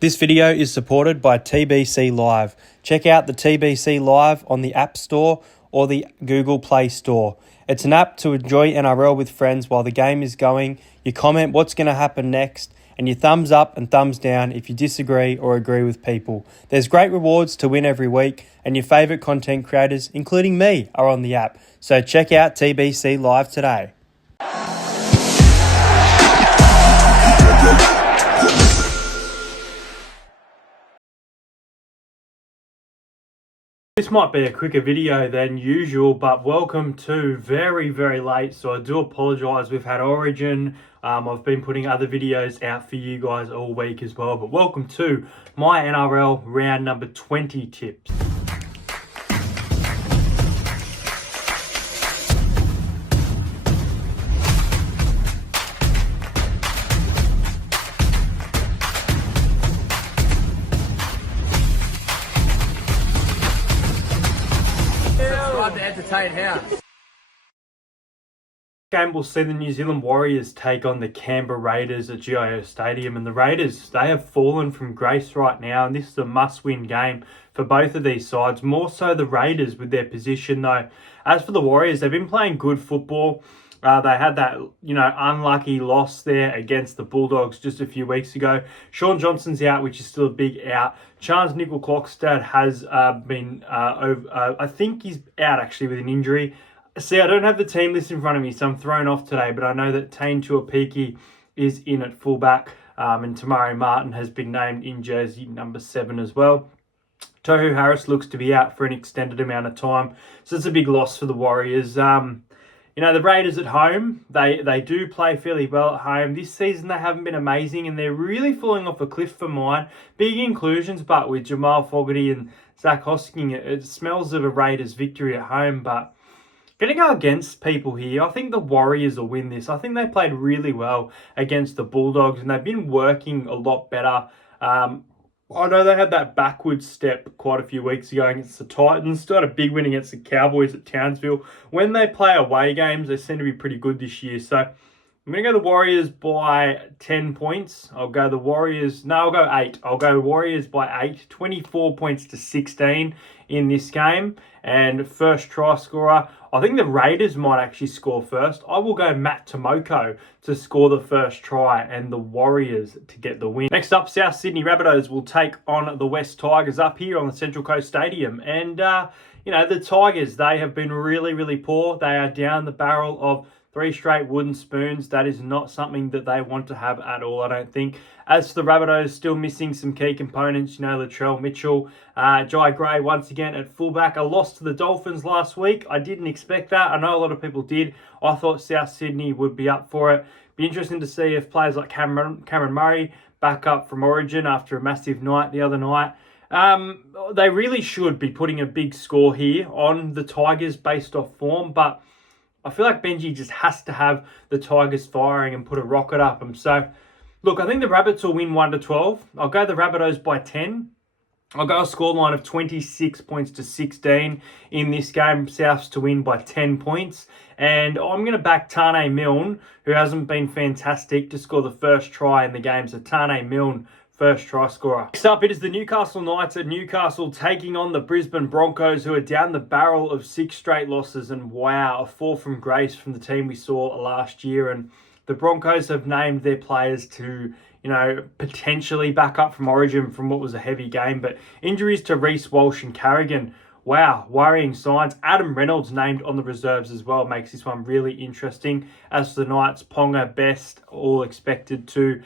This video is supported by TBC Live. Check out the TBC Live on the App Store or the Google Play Store. It's an app to enjoy NRL with friends while the game is going. You comment what's going to happen next, and you thumbs up and thumbs down if you disagree or agree with people. There's great rewards to win every week, and your favourite content creators, including me, are on the app. So check out TBC Live today. This might be a quicker video than usual, but welcome to very late, so I do apologise. We've had Origin. I've been putting other videos out for you guys all week as well, but welcome to my NRL round number 20 tips. Game will see the New Zealand Warriors take on the Canberra Raiders at GIO Stadium, and the Raiders, they have fallen from grace right now, and this is a must-win game for both of these sides, more so the Raiders with their position though. As for the Warriors, they've been playing good football. They had that, unlucky loss there against the Bulldogs just a few weeks ago. Shaun Johnson's out, which is still a big out. Charles Nickel-Klokstad has been, I think he's out actually with an injury. See, I don't have the team list in front of me, so I'm thrown off today, but I know that Tane Tuapiki is in at fullback, and Tamari Martin has been named in jersey number 7 as well. Tohu Harris looks to be out for an extended amount of time, so it's a big loss for the Warriors. The Raiders at home, they do play fairly well at home. This season they haven't been amazing, and they're really falling off a cliff for mine. Big inclusions, but with Jamal Fogarty and Zach Hosking, it smells of a Raiders victory at home, but going to go against people here. I think the Warriors will win this. I think they played really well against the Bulldogs, and they've been working a lot better. I know they had that backwards step quite a few weeks ago against the Titans. Still had a big win against the Cowboys at Townsville. When they play away games, they seem to be pretty good this year. So I'm going to go the Warriors by 10 points. I'll go 8. I'll go Warriors by 8. 24 points to 16 in this game. And first try scorer, I think the Raiders might actually score first. I will go Matt Tomoko to score the first try and the Warriors to get the win. Next up, South Sydney Rabbitohs will take on the West Tigers up here on the Central Coast Stadium. And, the Tigers, they have been really poor. They are down the barrel of 3 straight wooden spoons. That is not something that they want to have at all, I don't think. As for the Rabbitohs, still missing some key components. Latrell Mitchell, Jai Gray once again at fullback. A loss to the Dolphins last week. I didn't expect that. I know a lot of people did. I thought South Sydney would be up for it. Be interesting to see if players like Cameron Murray back up from Origin after a massive night the other night. They really should be putting a big score here on the Tigers based off form, but I feel like Benji just has to have the Tigers firing and put a rocket up them. So, look, I think the Rabbits will win 1-12. I'll go the Rabbitohs by 10. I'll go a scoreline of 26 points to 16 in this game. Souths to win by 10 points. And I'm going to back Tane Milne, who hasn't been fantastic, to score the first try in the game. So Tane Milne, first try scorer. Next up, it is the Newcastle Knights at Newcastle taking on the Brisbane Broncos, who are down the barrel of 6 straight losses. And wow, a fall from grace from the team we saw last year. And the Broncos have named their players to, potentially back up from Origin from what was a heavy game. But injuries to Reece Walsh and Carrigan, wow, worrying signs. Adam Reynolds named on the reserves as well makes this one really interesting. As for the Knights, Ponga, Best, all expected to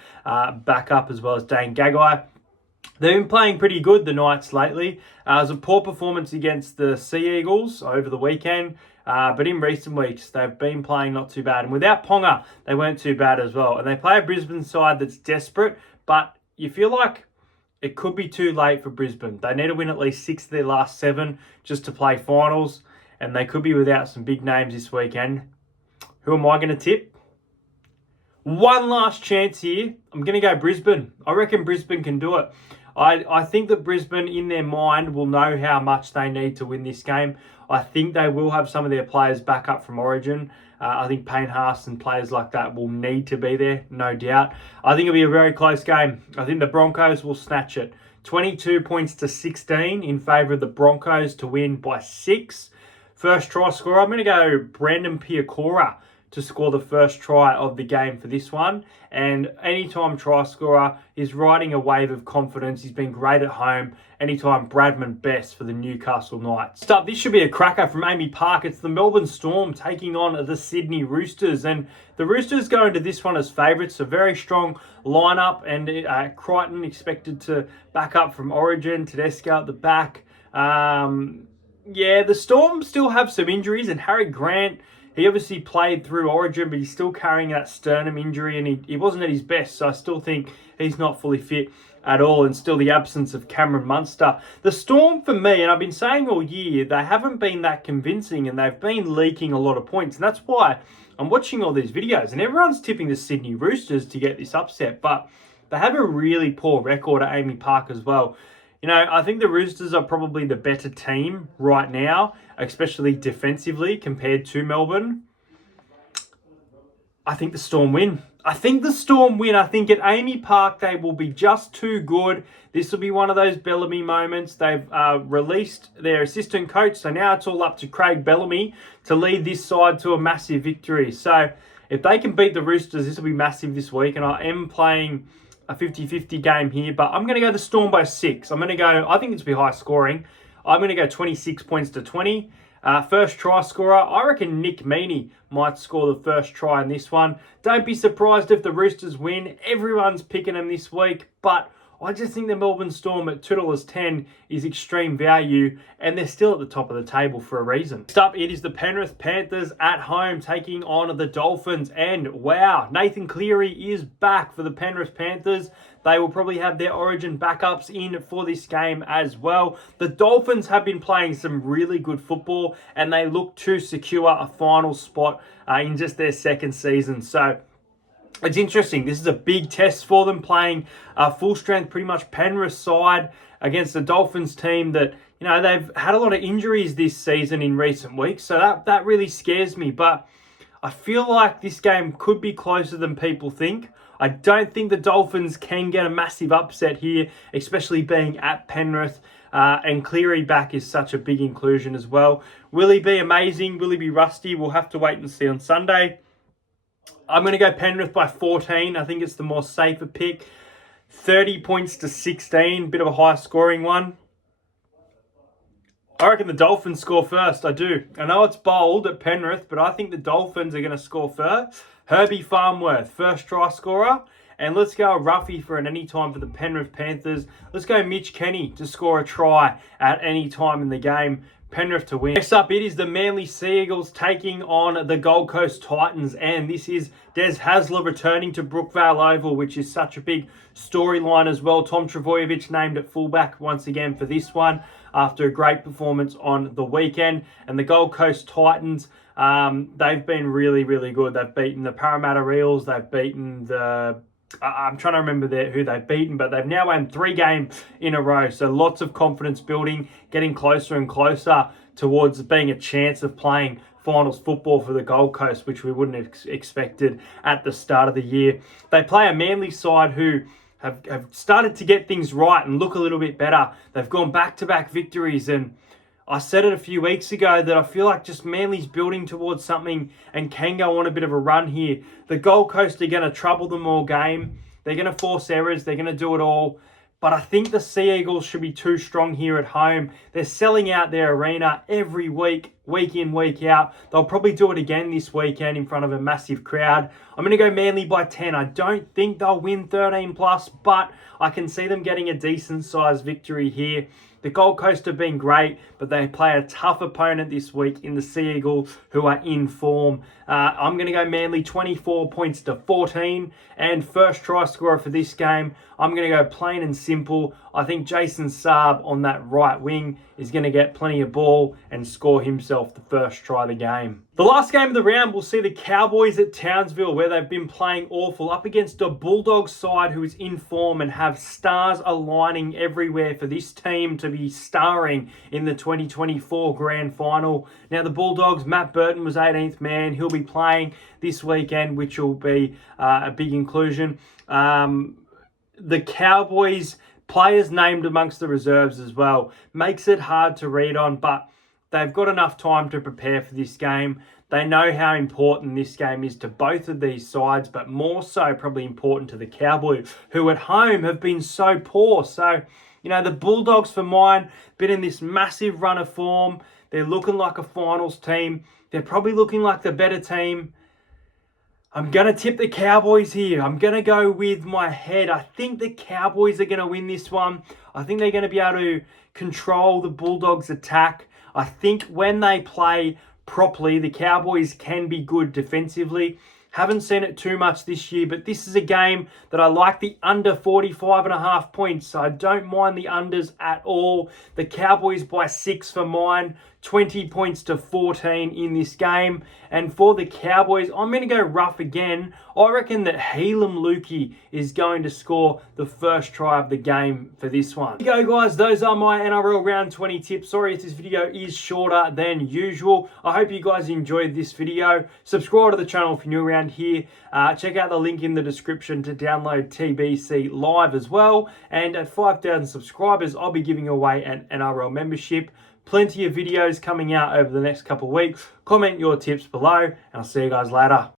back up, as well as Dane Gagai. They've been playing pretty good, the Knights, lately. It was a poor performance against the Sea Eagles over the weekend. But in recent weeks, they've been playing not too bad. And without Ponga, they weren't too bad as well. And they play a Brisbane side that's desperate, but you feel like it could be too late for Brisbane. They need to win at least 6 of their last 7 just to play finals. And they could be without some big names this weekend. Who am I going to tip? One last chance here. I'm going to go Brisbane. I reckon Brisbane can do it. I think that Brisbane, in their mind, will know how much they need to win this game. I think they will have some of their players back up from Origin. I think Payne Haas and players like that will need to be there, no doubt. I think it'll be a very close game. I think the Broncos will snatch it. 22 points to 16 in favour of the Broncos to win by 6. First try scorer, I'm going to go Brandon Piakora to score the first try of the game for this one. And anytime try scorer is riding a wave of confidence. He's been great at home. Anytime Bradman Best for the Newcastle Knights. Stop. This should be a cracker from Amy Park. It's the Melbourne Storm taking on the Sydney Roosters. And the Roosters go into this one as favourites. A very strong lineup. And Crichton expected to back up from Origin. Tedesco at the back. The Storm still have some injuries. And Harry Grant, he obviously played through Origin, but he's still carrying that sternum injury, and he wasn't at his best, so I still think he's not fully fit at all, and still the absence of Cameron Munster. The Storm, for me, and I've been saying all year, they haven't been that convincing, and they've been leaking a lot of points, and that's why I'm watching all these videos, and everyone's tipping the Sydney Roosters to get this upset, but they have a really poor record at Amy Park as well. You know, I think the Roosters are probably the better team right now, especially defensively compared to Melbourne. I think the Storm win. I think at Amy Park, they will be just too good. This will be one of those Bellamy moments. They've released their assistant coach, so now it's all up to Craig Bellamy to lead this side to a massive victory. So if they can beat the Roosters, this will be massive this week, and I am playing a 50-50 game here, but I'm going to go the Storm by 6. I think this will be high scoring. I'm going to go 26 points to 20. First try scorer, I reckon Nick Meaney might score the first try in this one. Don't be surprised if the Roosters win. Everyone's picking them this week, but I just think the Melbourne Storm at $2.10 is extreme value, and they're still at the top of the table for a reason. Next up, it is the Penrith Panthers at home taking on the Dolphins, and wow, Nathan Cleary is back for the Penrith Panthers. They will probably have their Origin backups in for this game as well. The Dolphins have been playing some really good football, and they look to secure a final spot in just their second season. So it's interesting. This is a big test for them, playing full strength, pretty much Penrith side against the Dolphins team that, you know, they've had a lot of injuries this season in recent weeks. So that really scares me. But I feel like this game could be closer than people think. I don't think the Dolphins can get a massive upset here, especially being at Penrith. And Cleary back is such a big inclusion as well. Will he be amazing? Will he be rusty? We'll have to wait and see on Sunday. I'm going to go Penrith by 14. I think it's the more safer pick. 30 points to 16. Bit of a high scoring one. I reckon the Dolphins score first. I do. I know it's bold at Penrith, but I think the Dolphins are going to score first. Herbie Farnworth, first try scorer. And let's go a roughie for an any time for the Penrith Panthers. Let's go Mitch Kenny to score a try at any time in the game. Penrith to win. Next up, it is the Manly Sea Eagles taking on the Gold Coast Titans. And this is Des Hasler returning to Brookvale Oval, which is such a big storyline as well. Tom Trbojevic named at fullback once again for this one after a great performance on the weekend. And the Gold Coast Titans, they've been really, really good. They've beaten the Parramatta Eels. They've beaten I'm trying to remember who they've beaten, but they've now won 3 games in a row. So lots of confidence building, getting closer and closer towards being a chance of playing finals football for the Gold Coast, which we wouldn't have expected at the start of the year. They play a Manly side who have started to get things right and look a little bit better. They've gone back-to-back victories, and I said it a few weeks ago that I feel like just Manly's building towards something and can go on a bit of a run here. The Gold Coast are going to trouble them all game. They're going to force errors. They're going to do it all. But I think the Sea Eagles should be too strong here at home. They're selling out their arena every week, week in, week out. They'll probably do it again this weekend in front of a massive crowd. I'm going to go Manly by 10. I don't think they'll win 13 plus, but I can see them getting a decent sized victory here. The Gold Coast have been great, but they play a tough opponent this week in the Sea Eagles, who are in form. I'm going to go Manly 24 points to 14. And first try scorer for this game, I'm going to go plain and simple. I think Jason Saab on that right wing is going to get plenty of ball and score himself himself the first try of the game. The last game of the round, we'll see the Cowboys at Townsville, where they've been playing awful, up against a Bulldogs side who is in form and have stars aligning everywhere for this team to be starring in the 2024 Grand Final. Now, the Bulldogs, Matt Burton was 18th man. He'll be playing this weekend, which will be a big inclusion. The Cowboys, players named amongst the reserves as well, makes it hard to read on, but they've got enough time to prepare for this game. They know how important this game is to both of these sides, but more so probably important to the Cowboys, who at home have been so poor. So, you know, the Bulldogs, for mine, been in this massive run of form. They're looking like a finals team. They're probably looking like the better team. I'm going to tip the Cowboys here. I'm going to go with my head. I think the Cowboys are going to win this one. I think they're going to be able to control the Bulldogs' attack. I think when they play properly, the Cowboys can be good defensively. Haven't seen it too much this year, but this is a game that I like the under 45.5 points. So I don't mind the unders at all. The Cowboys by 6 for mine. 20 points to 14 in this game. And for the Cowboys, I'm going to go rough again. I reckon that Helam Lukey is going to score the first try of the game for this one. There you go, guys. Those are my NRL Round 20 tips. Sorry if this video is shorter than usual. I hope you guys enjoyed this video. Subscribe to the channel if you're new around here. Check out the link in the description to download TBC Live as well. And at 5,000 subscribers, I'll be giving away an NRL membership. Plenty of videos coming out over the next couple of weeks. Comment your tips below, and I'll see you guys later.